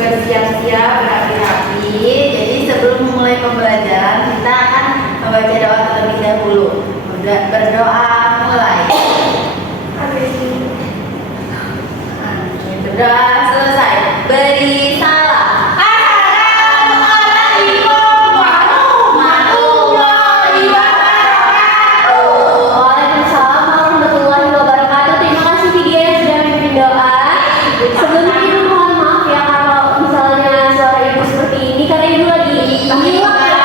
Bersiap-siap, berapi-api. Jadi sebelum memulai pembelajaran kita akan membaca doa terlebih dahulu. Berdoa mulai. Berdoa selesai. Beri salam. Assalamualaikum warahmatullahi wabarakatuh. Waalaikumsalam warahmatullahi wabarakatuh. Terima kasih Vidya yang sudah memimpin doa. Sebelumnya Ibu mohon maaf ya kalau misalnya suara Ibu seperti ini karena Ibu lagi ngilang ya.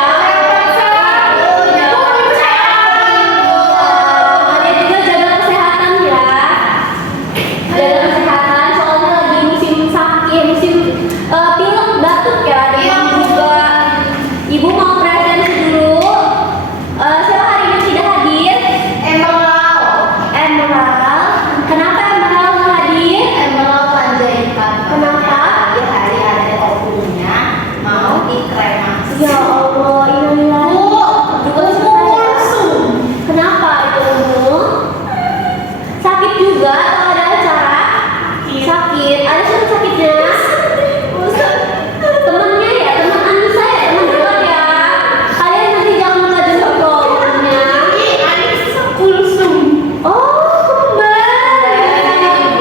Kalian juga jaga kesehatan ya. Jaga kesehatan soalnya lagi musim sakit, musim pilek batuk ya. Dan juga Ibu mau presentasi dulu. Siapa hari ini tidak hadir? Emerald. Kenapa Emerald nggak hadir? Emerald Panjaitan. Kenapa? Dia hari ada okunya mau dikremasi. Ya Allah, innalillahi. Juga langsung. Kenapa itu Umu? Sakit juga atau ada acara? Sakit. Ada surat sakitnya? Temennya ya, teman Anissa ya, teman dekat ya. Kalian nanti jangan lupa juga problemnya. Oh, kembali.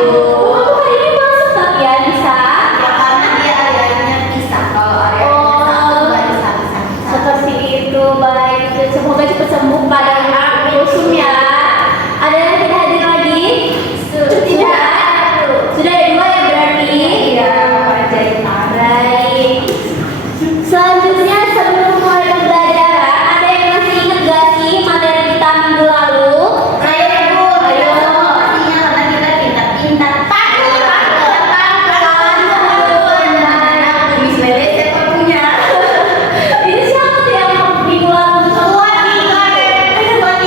Oh, hari ini masuk tak ya, Anissa? Ya karena dia areanya pisah. Kalau areanya satu nggak bisa. Seperti itu, baik. Semoga cepat sembuh pada Kulsum ya. Ada yang tidak hadir lagi? Sudah ada dua ya berarti? Iya, Panjaitan. Baik. Selanjutnya sebelum mulai pembelajaran, ada yang masih ingat gak sih materi kita minggu lalu? Ayo Bu, ayo. Pastinya karena kita pintar-pintar. Miss Lele siapa punya? Ini siapa tuh yang minggu lalu? Buat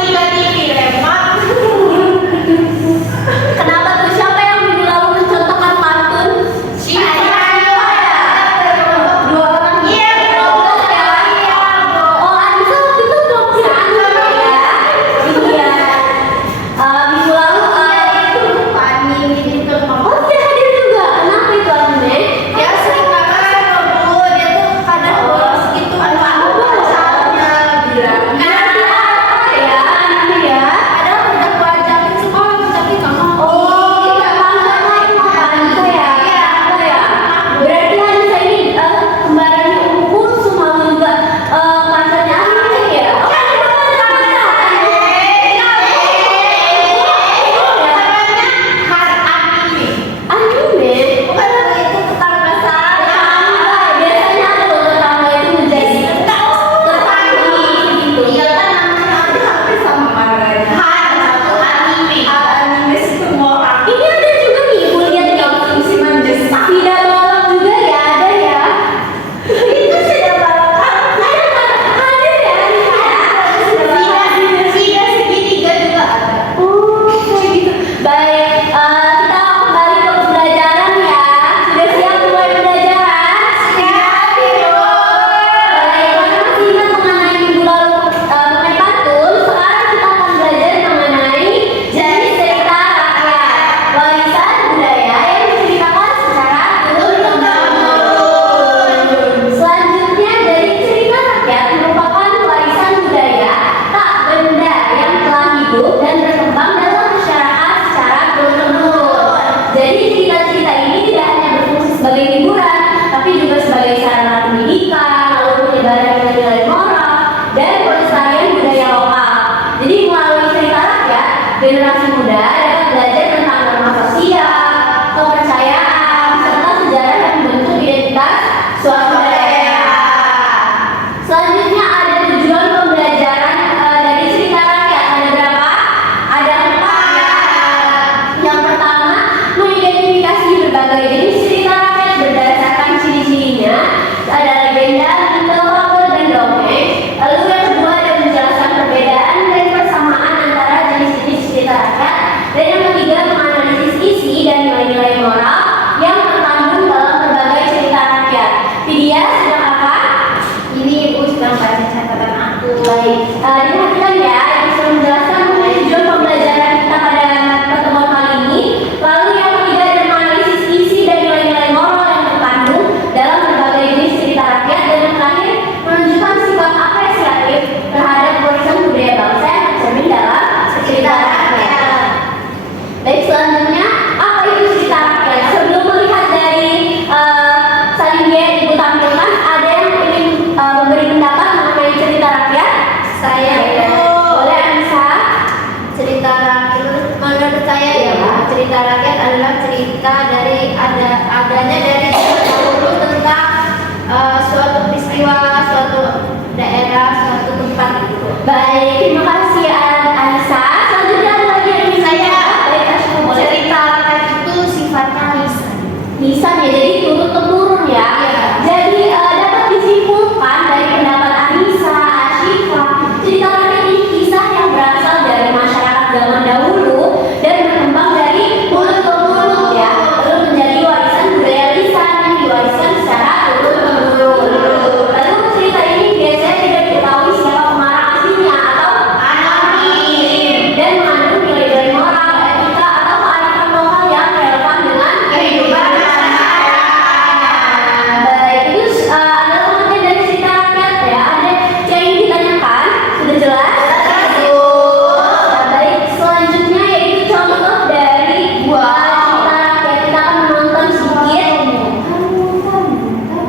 tiga TV remote. Kenapa tuh siapa yang minggu lalu mencontohkan pantun? Dua orang. Iya, Oh, Anissa waktu itu belum punya anak ya? Iya. Minggu lalu oh dia hadir juga. Kenapa itu Anime? Dia sering kakak sama Bu, dia tuh kadang bolos gitu asalnya bilang. Ya, Anime ya. Padahal udah aku ajakin sekolah tapi nggak mau. Oh, Anissa ya. Oh ya. Berarti Anissa ini kembarannya Umu Kulsum sama juga pacarnya Anime ya. Oh, Anime. Biasanya ada loh tetangga itu menjadi tetangga gitu. Ini ada juga nih, Ibu lihat nih. Tidak balap juga ya, ada ya. Oh, kayak gitu. Baik, kita kembali ke pembelajaran ya. Sudah siap mulai pembelajaran? Baik, karena masih ingat mengenai minggu lalu mengenai pantun, sekarang kita akan belajar mengenai jenis cerita rakyat, warisan budaya yang diceritakan secara turun-temurun. Selanjutnya dari cerita rakyat merupakan warisan budaya tak benda yang telah hidup dan berkembang dalam masyarakat secara turun-temurun. Jadi cerita-cerita Cerita rakyat adalah cerita adanya dari zaman dahulu tentang suatu peristiwa, suatu daerah, suatu tempat gitu. Baik, terima kasih Anissa. Selanjutnya ada lagi yang ingin saya. Baik, Asma, boleh. Cerita rakyat itu sifatnya lisan. Lisan ya, jadi turun temurun ya. Iya. Jadi dapat disimpulkan dari pendapat Anissa, Ashifa, cerita rakyat ini kisah yang berasal dari masyarakat zaman dahulu dan berkembang dari mulut ke mulut ya, lalu menjadi warisan budaya lisan yang diwariskan secara turun temurun. Lalu cerita ini biasanya tidak diketahui siapa pengarang aslinya atau anonim dan mengandung nilai-nilai moral, etika atau kearifan lokal yang relevan dengan kehidupan masyarakat. Baik, itu adalah pengertian dari cerita rakyat ya. Ada yang ingin ditanyakan? Sudah jelas? Baik, selanjutnya yaitu contoh dari cerita rakyat. Kita akan menonton sedikit.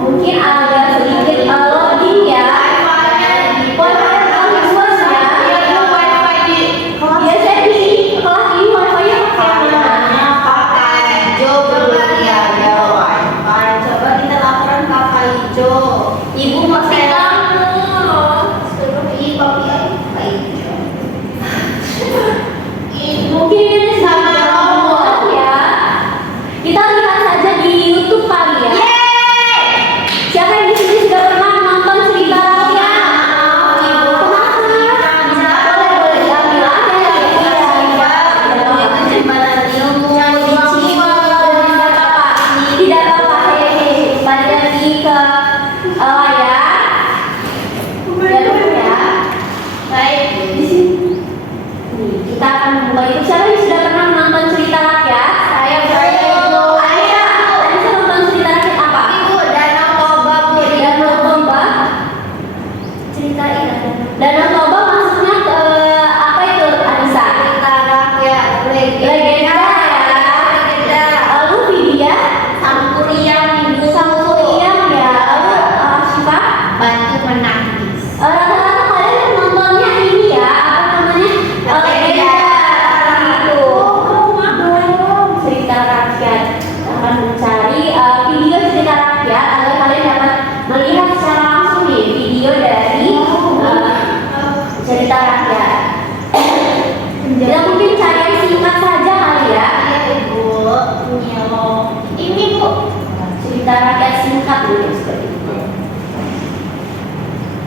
Mungkin agak sedikit loading ya. Wifi paling luas ya. Biasanya di kelas ini wifi-nya pakai mana? Coba kita laporan kakak hijau. Ibu mau saya suruh kakak hijau. Mungkin ini sama ya. Kita lihat saja di YouTube kali ya. Siapa yang di sini sudah pernah menonton cerita rakyat? Kenapa? Boleh diambil aja ya. Itu jembatan ilmu. Tidak apa-apa. Hehehe. Balik lagi ke layar. Ya. Baik, di sini. Nih, kita akan membuka itu. Siapa yang sudah pernah menonton cerita rakyat? Ayah, Anissa nonton cerita rakyat apa? Danau Toba. Ceritain. Danau Toba maksudnya ke apa itu, Anissa? Legenda ya. Lalu Vidya? Sangkuriang ya. Lalu Syifa? Rata-rata kalian nontonnya ini ya, apa namanya? Legenda itu. Cerita rakyat. Kita akan mencari video cerita rakyat agar kalian dapat melihat secara langsung nih video dari cerita rakyat. Kita mungkin cari yang singkat saja kali ya. Ini Bu, cerita rakyat singkat dulu seperti itu.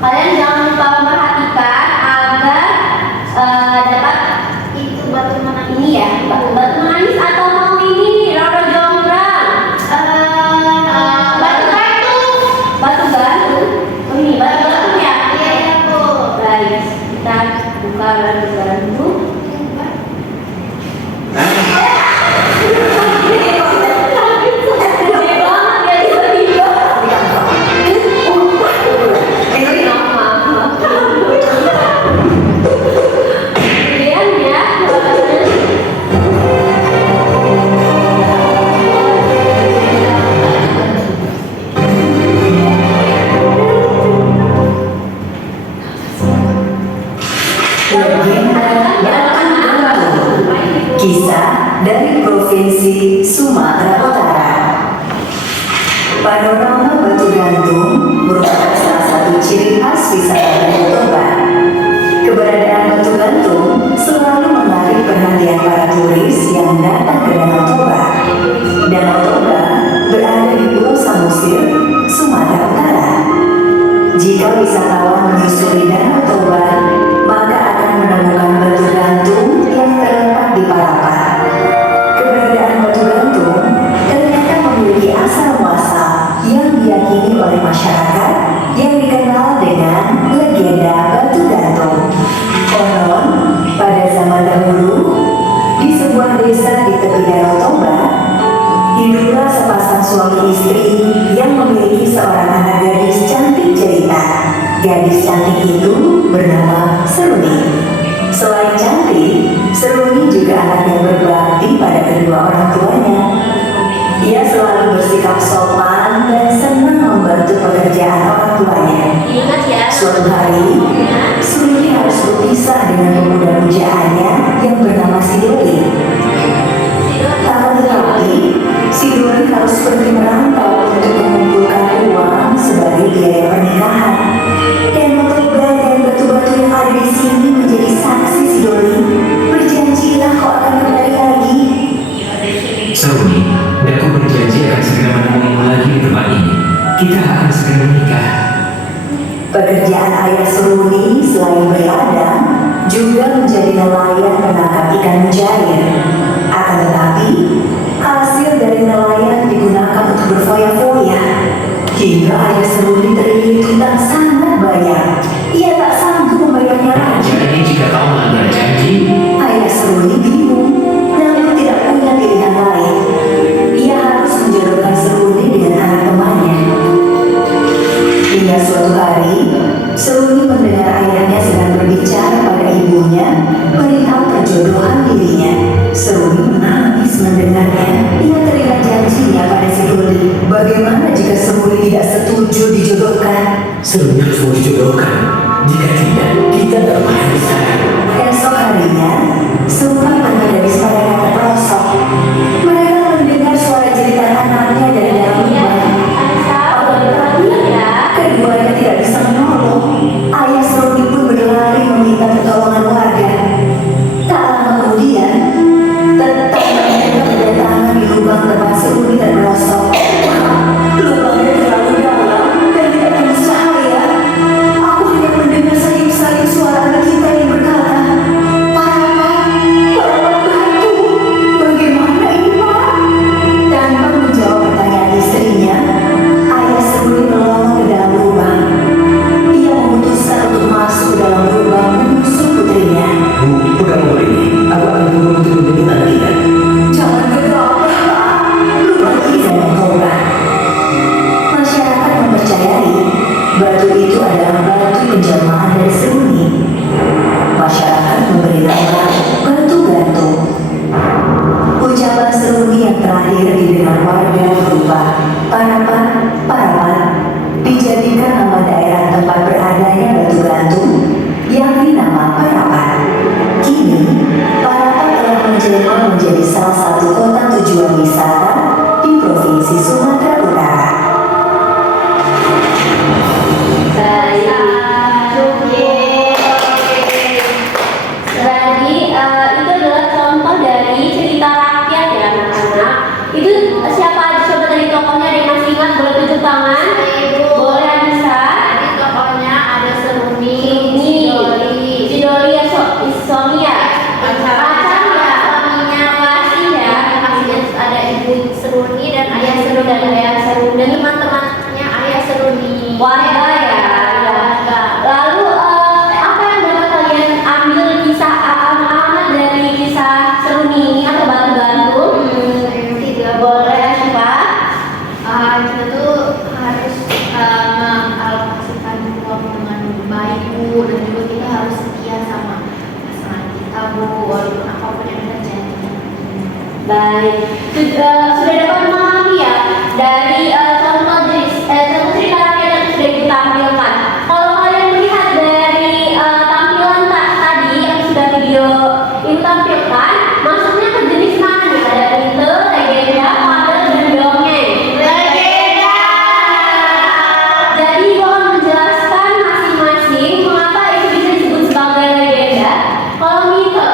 Kalian jangan lupa memperhatikan agar dapat Itu batu mana ini ya, batu manis atau mau ini nih, Roro Jonggrang. Batu gantung. Oh ini batu gantung ya. Baik, kita buka batu gantung. Gede banget ya tiba-tiba. Maaf. Kemudian ya, Kisah dari Provinsi Sumatera Utara. Panorama Batu Gantung merupakan salah satu ciri khas wisata Danau Toba. Keberadaan Batu Gantung selalu menarik perhatian para turis yang datang ke Danau Toba. Danau Toba berada di Pulau Samosir, Sumatera Utara. Jika wisatawan menyusuri Danau Toba, maka akan menemukan batu gantung yang terletak di Parapat. Keberadaan batu gantung ternyata memiliki asal muasal yang diyakini oleh masyarakat yang dikenal dengan legenda batu gantung. Konon, pada zaman dahulu, di sebuah desa di tepi Danau Toba, hiduplah sepasang suami istri yang memiliki seorang anak gadis cantik jelita. Gadis cantik itu bernama Seruni. Selain cantik, Seruni juga anak yang berbakti pada kedua orang tuanya. Ia selalu bersikap sopan dan senang membantu pekerjaan orang tuanya. ingat ya. Suatu hari, Seruni harus berpisah dengan pemuda pujaannya yang bernama Sidoli. Dori harus pergi merantau untuk mengumpulkan uang sebagai biaya pernikahan. Dan Motoba dan batu-batu yang ada di sini menjadi saksi si Dori. Berjanjilah kau akan kembali lagi. Seruni, Daku berjanji akan segera menemuimu lagi di tempat ini. Kita akan segera menikah. Pekerjaan ayah Seruni selain berladang juga menjadi nelayan menangkap ikan mujair. Akan tetapi, hasil dari nelayan digunakan untuk berfoya-foya. Hingga ayah Seruni terlilit hutang sangat banyak. Ia tak sanggup membayarnya lagi. Jadi jika kau melanggar janji, Ayah Seruni bingung, namun tidak punya pilihan lain. Ia harus menjodohkan Seruni dengan anak temannya. Hingga suatu hari, Seruni mendengar ayahnya sedang berbicara pada ibunya perihal perjodohan dirinya. Seruni menangis mendengarnya. Ia teringat janjinya pada si Dori. Bagaimana jika Seruni tidak setuju dijodohkan? Seruni harus mau dijodohkan. Jika tidak, kita dalam bahaya besar. Esok harinya, semua gadis pada kata pelosok. Mereka mendengar suara jeritan anaknya dari dalam rumah. Keduanya tidak bisa menolong. Ayah Seruni pun berlari meminta pertolongan warga. Tak lama kemudian, tetap mereka berdatangan di lubang tempat Seruni terperosok. Lubangnya terlalu dalam dan tidak tembus cahaya. Aku hanya mendengar sayup-sayup suara anak kita yang berkata, "Parapat batu. Bagaimana ini, Pak?" Tanpa menjawab pertanyaan istrinya, ayah Seruni melompat ke dalam lubang. Ia memutuskan untuk masuk ke dalam lubang menyusul putrinya. Bu, pegang nomor ini. Aku akan turun untuk menjemput anak kita. Jangan gegabah, Pak. Lubang ini dan Motoba. Masyarakat mempercayai batu itu adalah batu penjelmaan dari Seruni. Masyarakat memberi nama batu gantung. Ucapan Seruni yang terakhir didengar warga berupa Parapat, Parapat, dijadikan nama daerah tempat beradanya batu gantung, yakni nama Parapat. Kini, Parapat telah menjelma menjadi salah satu kota tujuan wisata di Provinsi Sumatera Utara. Jadi itu adalah contoh dari cerita rakyat ya anak-anak. Itu siapa aja coba dari tokohnya ada yang masih ingat, boleh tunjuk tangan. Boleh Anissa. Jadi tokohnya ada Seruni, Si Dori ya suami ya. Pacar ya. suaminya Makasih ya. dan ada ibu Seruni dan ayah Seruni Dan ayah Seruni. dan teman-temannya ayah Seruni. Warga ya. Lalu apa yang dapat kalian ambil kisah anak-anak dari kisah Seruni ini atau batu gantung? Tidak Boleh coba. kita tuh harus mengalokasikan uang dengan baik Bu, dan juga kita harus setia sama pasangan kita Bu, walaupun apapun yang terjadi. Baik, sudah dapat memahami ya dari contoh cerita rakyat yang sudah ditampilkan. Kalau kalian melihat dari tampilan tadi yang sudah video ini tampilkan, maksudnya ke jenis mana nih? Ada mite, legenda, fabel, dan dongeng. Legenda. Jadi gua akan menjelaskan masing-masing mengapa itu bisa disebut sebagai legenda. Kalau mite,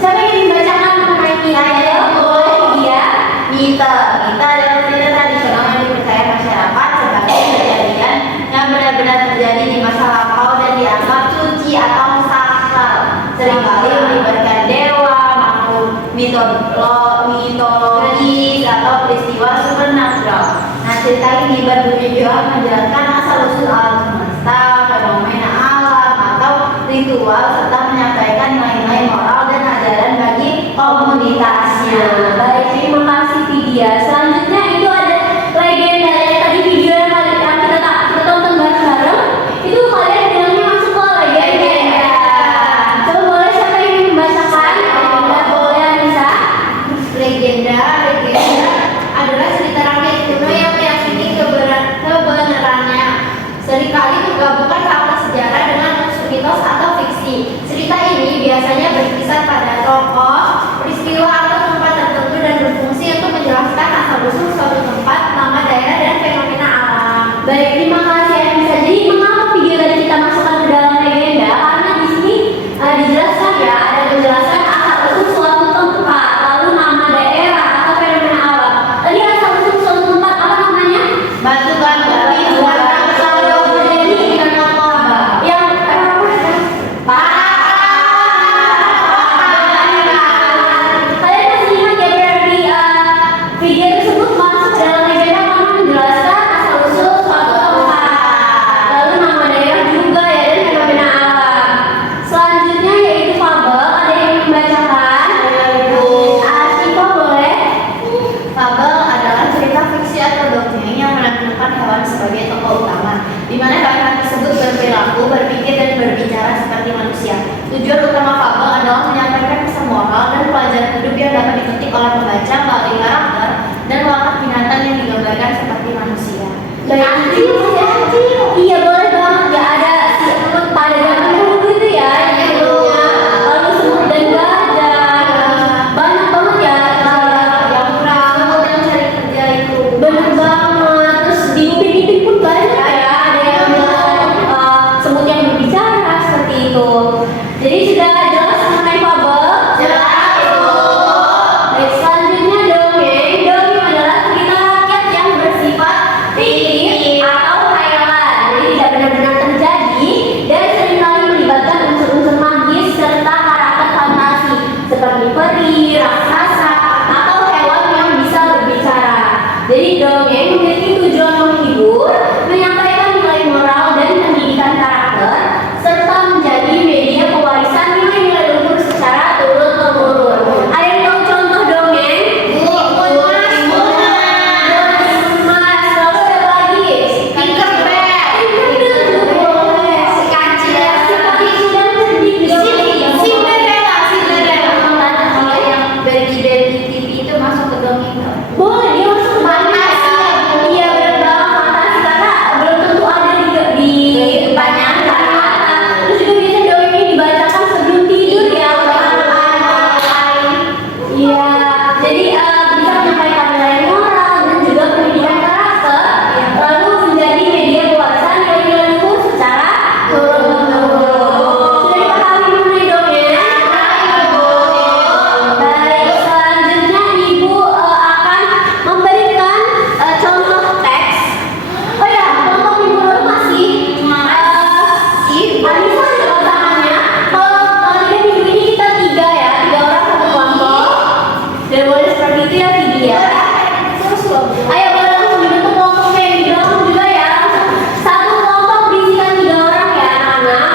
siapa yang membacakan mengenai mite? Boleh dia. Mita adalah cerita tradisional yang dipercaya masyarakat sebagai kejadian yang benar-benar terjadi di masa lampau dan dianggap suci atau sakral. Seringkali melibatkan dewa, makhluk mitologis atau peristiwa supernatural. Nah, cerita ini berbunyi juga menjelaskan asal-usul alam semesta, fenomena alam atau ritual, serta menyampaikan nilai-nilai moral dan ajaran bagi komunitasnya. Baik, terima kasih Vidya. Selanjutnya itu ada legenda yang tadi video yang kita tonton bareng-bareng. Itu kalian bilangnya masuk ke legenda. Coba boleh siapa yang ingin membacakan? Boleh Anissa. Legenda adalah cerita rakyat kuno yang meyakini kebenarannya. Seringkali menggabungkan fakta sejarah dengan unsur mitos atau fiksi. Cerita ini biasanya berkisar pada tokoh, peristiwa atau tempat tertentu dongeng nggak? Boleh dia masuk ke fantasi. Iya benar banget fantasi karena belum tentu ada di depannya kata-kata. Terus juga bisa dongeng ini dibacakan sebelum tidur ya untuk anak-anak lain. Iya, jadi bisa menyampaikan nilai moral dan juga pendidikan karakter, lalu menjadi media pewarisan nilai-nilai luhur secara turun-temurun. Sudah dipahami mengenai dongeng? Baik, selanjutnya Ibu akan memberikan contoh teks. Oh ya, kelompok minggu lalu masih Anissa ada pasangannya. Kalau tidak minggu ini kita 3 ya, 3 orang satu kelompok. Dan boleh seperti itu ya Vidya. Ayo boleh langsung dibentuk kelompoknya yang di belakang juga ya. Satu kelompok berisikan 3 orang ya anak-anak.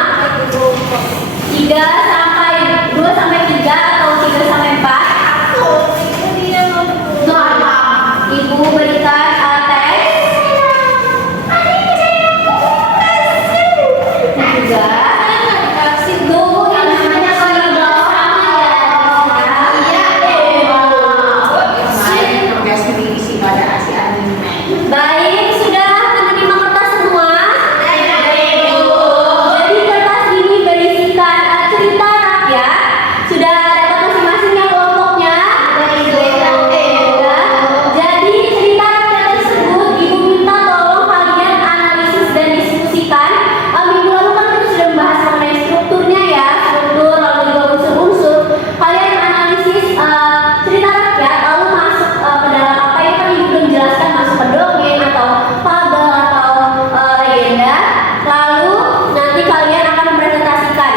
3 sampai 2 sampai 3 atau 3 sampai 4. Ibu berikan teks. Juga logo yang namanya kalau bersama ya. Baik, sudah menerima kertas semua? Jadi kertas ini berisikan cerita rakyat. Sudah dapat masing-masing ya kelompoknya? Jadi cerita rakyat tersebut Ibu minta tolong kalian analisis dan diskusikan. Minggu lalu kan kita sudah membahas mengenai strukturnya ya, struktur lalu juga unsur-unsur. Kalian analisis cerita rakyat lalu masuk ke dalam apa yang kan Ibu belum jelaskan, masuk ke dongeng atau fabel atau legenda. Lalu nanti kalian akan mempresentasikan.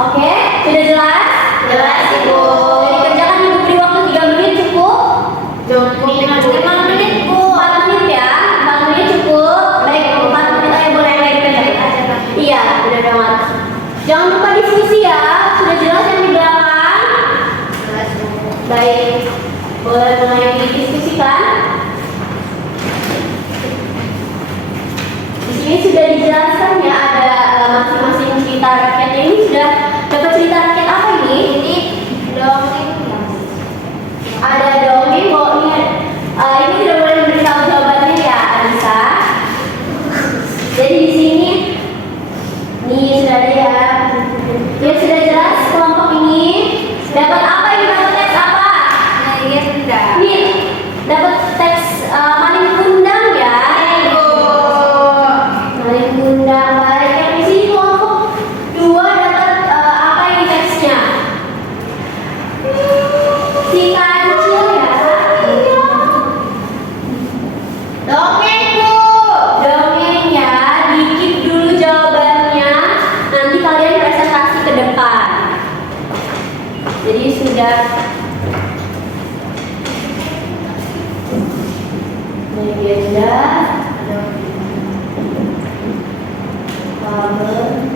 Oke, sudah jelas? Jelas, Ibu. Jadi kerjakan Ibu beri waktu 3 menit cukup. 5 menit, Bu. 4 menit ya, 4 menit cukup. Baik, 4 menit ayo boleh dikerjakan. Iya, udah banget. Jangan lupa diskusi ya, sudah jelas yang di belakang. Baik, boleh mulai didiskusikan. Di sini sudah dijelaskan ya, ada masing-masing cerita rakyatnya. Ini sudah dapat cerita rakyat apa ini? Ini dongeng ya. Ada dongeng, ini sudah boleh memberitahu jawabannya ya, Anissa. Jadi di sini, nih sudah ada ya. Ya sudah jelas kelompok ini dapat apa ini, dapat teks apa? Legenda. Nih dapat teks maling kundang ya. Maling kundang, baik. Yang di sini kelompok 2 dapat apa ini teksnya? Si kancil ya. Dongeng, Bu. Dongeng ya, dikit dulu jawabannya. Nanti kalian presentasi ke depan. Jadi sudah legenda, fabel,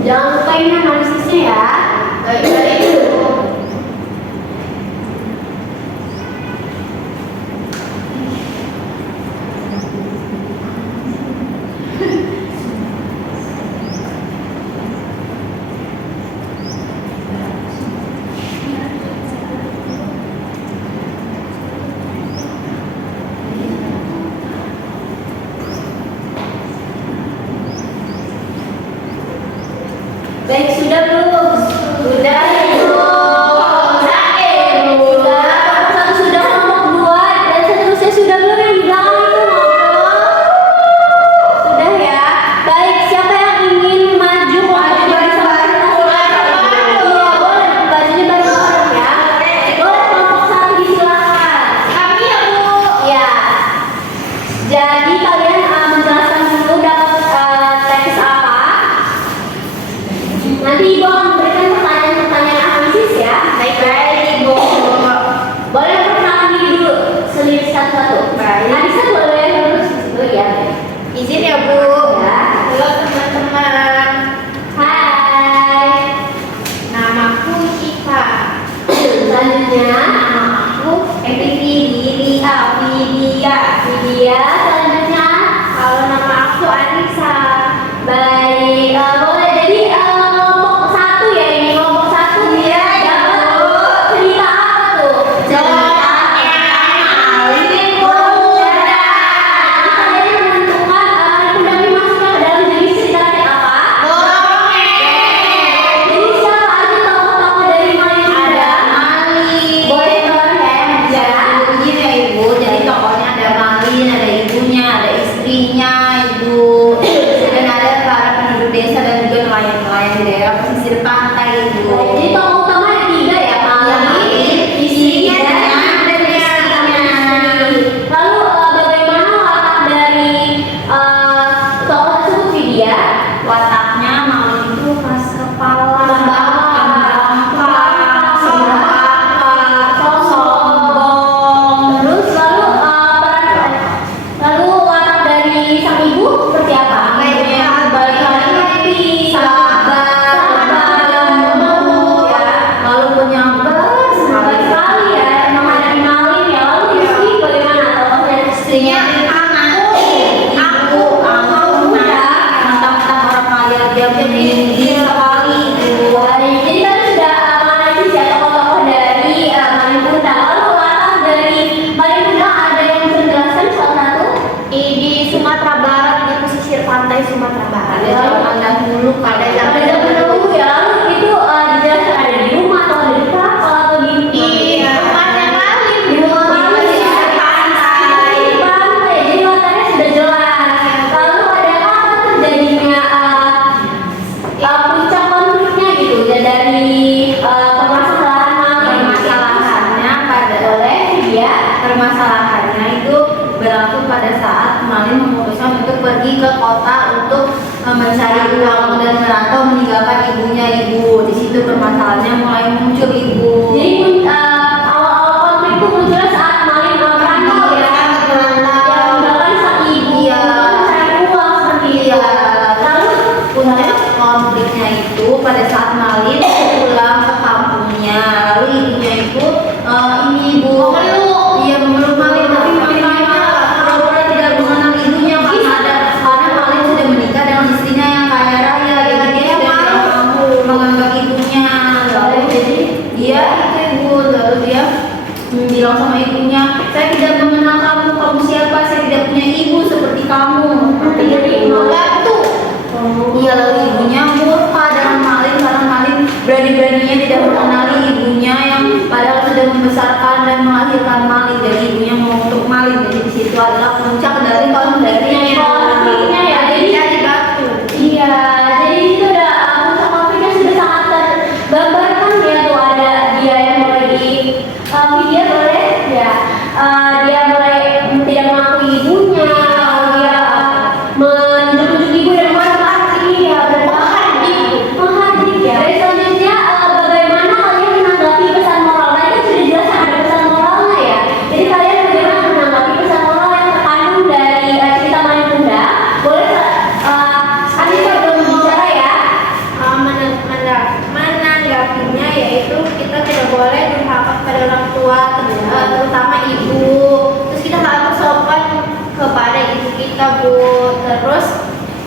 jangan lupa ini analisisnya ya. Baik, Bu. Baik, sudah belum? Sudah, Ibu. Sudah, kelompok 1 sudah, kelompok 2 dan seterusnya sudah belum, yang di belakang itu ngobrol. pantai Sumatera Barat. Pada zaman dahulu, pada zaman dahulu ya. Lalu itu dijelaskan ada di rumah atau ada di kapal atau di rumahnya Malin. di rumah Malin Di ya. pantai. Di pantai. Jadi latarnya sudah jelas. Lalu ada apa terjadinya puncak konfliknya gitu ya dari permasalahannya itu berlaku pada saat Malin memutuskan untuk pergi ke kota untuk mencari uang dan merantau meninggalkan ibunya. Di situ permasalahannya mulai muncul, Ibu. Jadi awal-awal konflik itu muncul saat Malin merantau ya, meninggalkan sang ibu, mencari uang seperti itu. Lalu Puncak konfliknya itu pada saat Malin pulang ke kampungnya, lalu ibunya itu Ibu memeluk Malin, tapi Malinnya pura-pura tidak mengenal ibunya karena Malin sudah menikah dengan istrinya yang kaya raya, jadi dia sudah tidak mampu menganggap ibunya. Lalu jadi dia lalu dia bilang sama ibunya, saya tidak mengenal kamu siapa, saya tidak punya ibu seperti kamu. Jadi membantu. Iya, lalu ibunya murka dengan Malin karena Malin berani-beraninya tidak mengenali ibunya yang padahal sudah membesarkan dan melahirkan Malin. Jadi ibunya mengutuk Malin. Jadi di situ adalah puncak dari konfliknya ya. Jadi batu. iya, jadi itu udah puncak konfliknya sudah sangat tergambarkan ya, tuh ada dia yang mulai di video boleh ya, dia mulai tidak mengakui ibunya, dia menunjuk ibu dan menghardik ya, menghardik ya. Dari selanjutnya bagaimana kalian menanggapi pesan moral? Nah, itu sudah jelas ada pesan moralnya ya. Jadi kalian bagaimana menanggapi pesan moral yang terkandung dari cerita Malin Kundang? Boleh kami sebelum bicara ya. Menanggapinya yaitu kita tidak boleh durhaka pada orang tua, terutama ibu. Terus kita harus sopan kepada ibu kita, Bu. Terus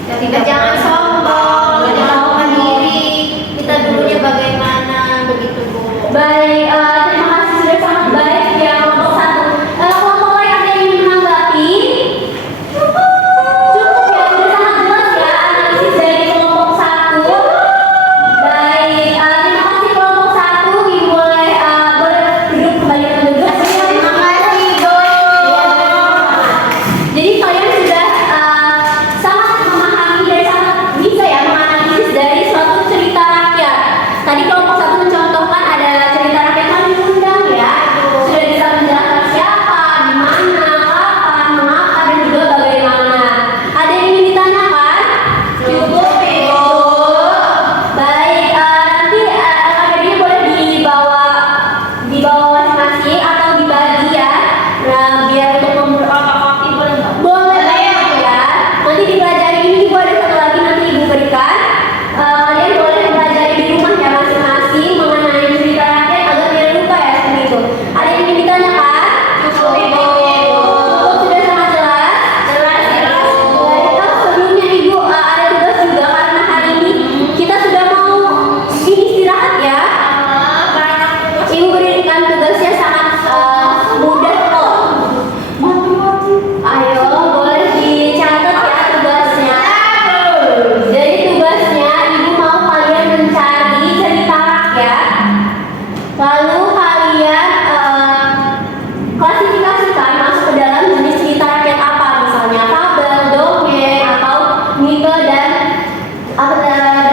kita jangan sombong, jangan lupa diri. Kita dulunya bagaimana, begitu, Bu. Baik, terima kasih sudah sangat baik ya kelompok satu. Kelompok lain ada yang ingin menanggapi? Cukup ya, sudah sangat jelas ya analisis dari kelompok satu. Baik, terima kasih kelompok satu. Ibu boleh duduk kembali ke duduk. Terima kasih, Bu. Jadi kalian sudah sangat memahami dan sangat bisa ya menganalisis dari suatu cerita rakyat. Tadi kelompok satu mencontohkan ada cerita rakyat Malin Kundang ya. Sudah bisa menjelaskan siapa, di mana, kapan, mengapa dan juga bagaimana. Ada yang ingin ditanyakan? Cukup Ibu. Baik, nanti LKPD boleh dibawa masing-masing atau dibagi ya. Nah, biar untuk memperoleh boleh nggak? Boleh ya. Nanti dipelajari ini Ibu ada satu lagi nanti Ibu berikan. Kalian boleh mempelajari di rumah ya masing-masing mengenai cerita rakyat agar tidak lupa ya seperti itu. Ada yang ingin ditanyakan? Cukup, Ibu. Cukup, sudah sangat jelas. Jelas. Baik, sebelumnya Ibu ada tugas juga karena hari ini kita sudah mau istirahat ya. Ibu berikan tugasnya sangat mudah kok. Ayo, boleh dicatat ya tugasnya. Jadi tugasnya Ibu mau kalian mencari cerita rakyat. Lalu kalian klasifikasikan masuk ke dalam jenis cerita rakyat apa, misalnya fabel, dongeng, atau mite dan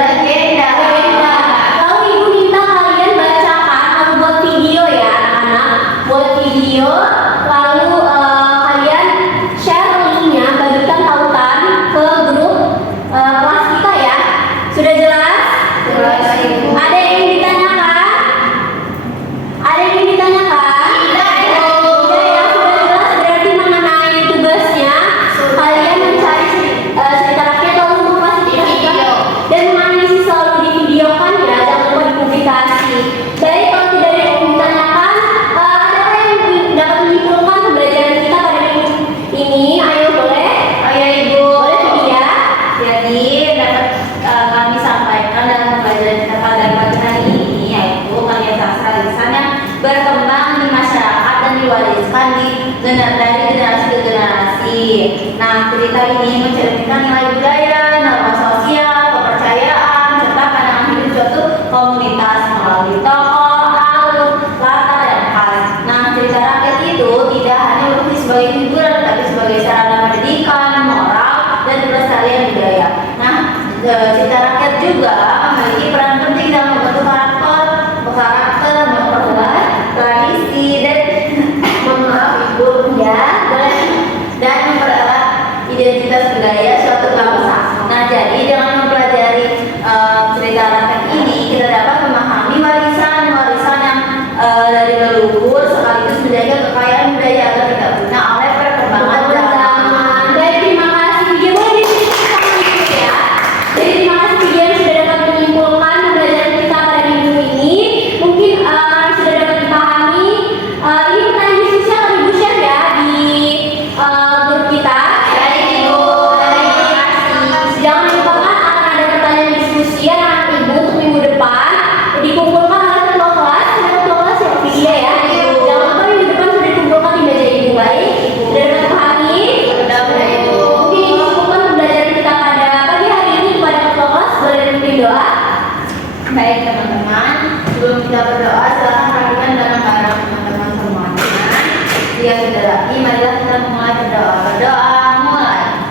legenda. Lalu Ibu minta kalian bacakan, lalu buat video ya anak-anak, buat video, lalu kalian share linknya, bagikan tautan ke grup kelas kita ya. Sudah jelas? Jelas, Ibu. Ada yang ingin ditanyakan? Ada yang ingin ditanyakan? Tidak, Ibu. Sudah ya, sudah jelas berarti mengenai tugasnya kalian mencari cerita rakyat lalu ini mencerminkan nilai budaya, norma sosial, kepercayaan, serta pandangan hidup suatu komunitas melalui tokoh, alur, latar, dan khas. Nah, cerita rakyat itu tidak hanya berfungsi sebagai hiburan, tapi sebagai sarana pendidikan, moral, dan pelestarian budaya. Nah, cerita rakyat juga memiliki peran penting dalam membentuk karakter, memperkuat tradisi, dan dan mempererat identitas budaya suatu bangsa. Nah, jadi dengan mempelajari cerita rakyat ini, kita dapat memahami warisan yang dari leluhur, sekaligus menjaga kekayaan budaya agar tidak punah oleh perkembangan zaman. Baik, terima kasih. Video boleh diceritakan sedikit ya. Jadi terima kasih video yang sudah dapat menyimpulkan pembelajaran kita pada minggu ini. Mungkin sudah dapat dipahami. Ini pertanyaan diskusi yang akan Ibu share ya di grup kita. Baik, Ibu. Terima kasih. Jangan lupakan akan ada pertanyaan diskusi anak Ibu untuk minggu depan dikumpulkan oleh ketua kelas. Ada ketua kelas yang video ya. Jangan lupa minggu depan sudah dikumpulkan di meja Ibu. Baik, sudah dapat dipahami. Sudah, Ibu. Mungkin ini cukupkan pembelajaran kita pada pagi hari ini. Kepada ketua kelas boleh memimpin doa. Baik, teman-teman. Sebelum kita berdoa, silakan rapikan barang-barang teman-teman semuanya. Jika sudah rapi, marilah kita mulai berdoa. Berdoa mulai.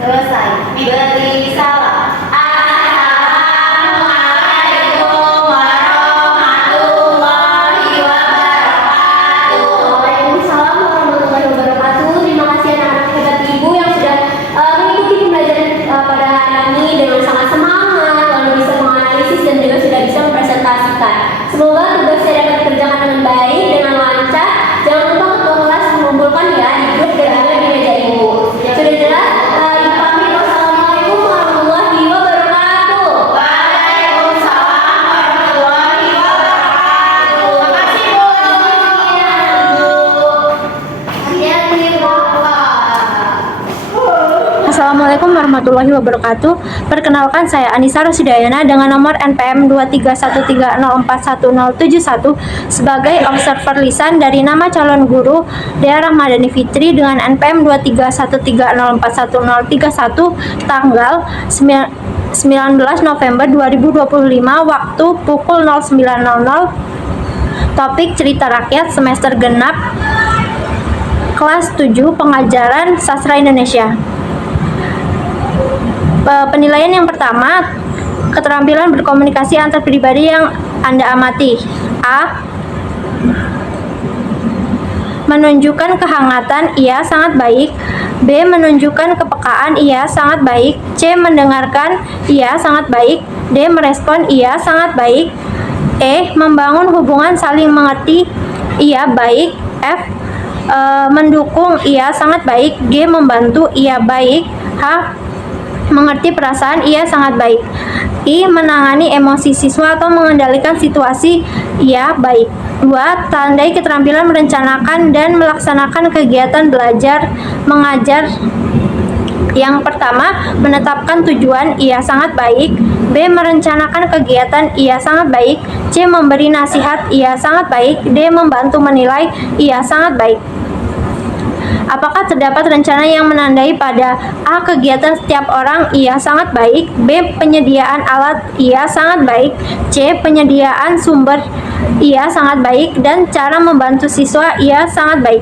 Selesai. Beri salam. Assalamualaikum warahmatullahi wabarakatuh. Waalaikumsalam warahmatullahi wabarakatuh. Terima kasih anak-anak hebat Ibu yang sudah mengikuti pembelajaran pada hari ini dengan sangat semangat, lalu bisa menganalisis dan juga sudah bisa mempresentasikan. Semoga tugasnya dapat dikerjakan dengan baik, dengan lancar. Jangan lupa ketua kelas mengumpulkan ya di grup dan juga di meja Ibu. Sudah jelas? Ibu pamit. Wassalamualaikum warahmatullahi wabarakatuh. Waalaikumsalam warahmatullahi wabarakatuh. Makasih, Bu. Hati-hati, Bapak. Assalamualaikum warahmatullahi wabarakatuh. Perkenalkan, saya Anissa Rosidayana dengan nomor NPM 23130411071 sebagai observer lisan dari nama calon guru Dea Rahmadani Fitri dengan NPM 23130411031 tanggal 19 November 2025 waktu pukul 09.00. Topik cerita rakyat semester genap kelas 7 pengajaran sastra Indonesia. Penilaian yang pertama, keterampilan berkomunikasi antar pribadi yang Anda amati. A. Menunjukkan kehangatan, ia sangat baik. B. Menunjukkan kepekaan, ia sangat baik. C. Mendengarkan, ia sangat baik. D. Merespon, ia sangat baik. E. Membangun hubungan saling mengerti, ia baik. F. Mendukung, ia sangat baik. G. Membantu, ia baik. H. Mengerti perasaan, ia sangat baik. I. Menangani emosi siswa atau mengendalikan situasi, ia baik. 2. Tandai keterampilan merencanakan dan melaksanakan kegiatan belajar mengajar. Yang pertama, menetapkan tujuan, ia sangat baik. B. Merencanakan kegiatan, ia sangat baik. C. Memberi nasihat, ia sangat baik. D. Membantu menilai, ia sangat baik. Apakah terdapat rencana yang menandai pada A. Kegiatan setiap orang, ia sangat baik. B. Penyediaan alat, ia sangat baik. C. Penyediaan sumber, ia sangat baik. Dan cara membantu siswa, ia sangat baik.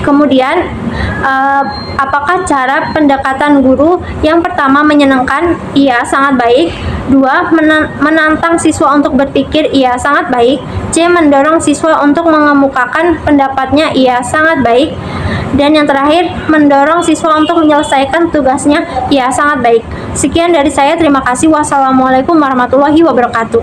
Kemudian, apakah cara pendekatan guru? Yang pertama, menyenangkan, ia sangat baik. 2. Menantang siswa untuk berpikir, ia sangat baik. C. Mendorong siswa untuk mengemukakan pendapatnya, ia sangat baik. Dan yang terakhir, mendorong siswa untuk menyelesaikan tugasnya, ia sangat baik. Sekian dari saya, terima kasih. Wassalamualaikum warahmatullahi wabarakatuh.